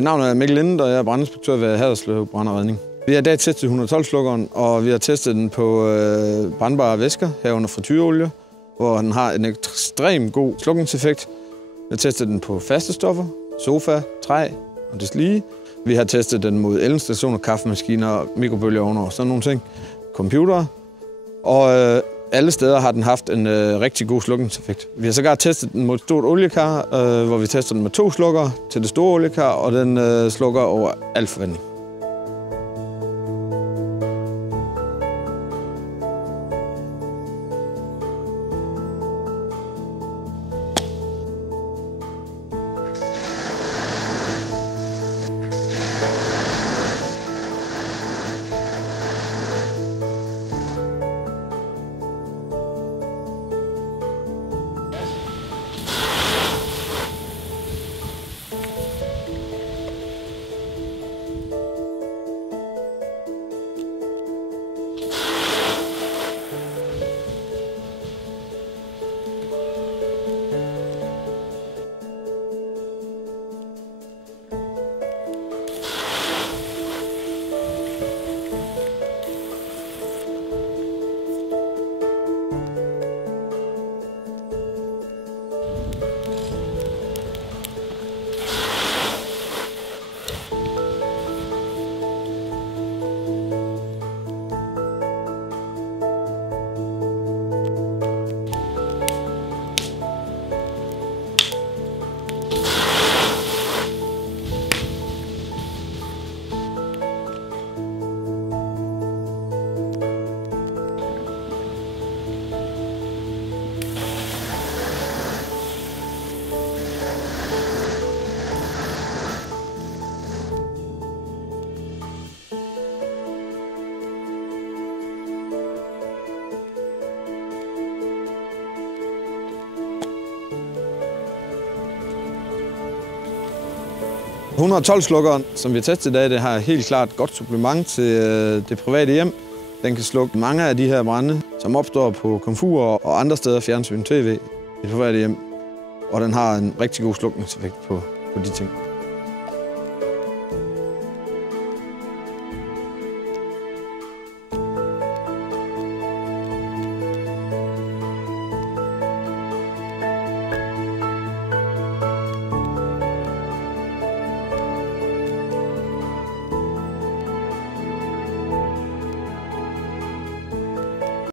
Mit navn er Mikkel Linde, og jeg er brandinspektør ved Haderslev Brand og Redning. Vi har i dag testet 112-slukkeren, og vi har testet den på brandbare væsker, herunder frityreolie, hvor den har en ekstremt god slukningseffekt. Vi har testet den på faste stoffer, sofa, træ og deslige. Vi har testet den mod elinstallationer, kaffemaskiner, mikrobølgeovner og sådan nogle ting. Computere. Og alle steder har den haft en rigtig god slukningseffekt. Vi har sågar testet den mod et stort oliekar, hvor vi tester den med 2 slukkere til det store oliekar, og den slukker over al forventning. – 112-slukkeren, som vi har testet i dag, det har helt klart et godt supplement til det private hjem. Den kan slukke mange af de her brande, som opstår på komfurer og andre steder, fjernsyn, tv, i private hjem. Og den har en rigtig god slukningseffekt på de ting.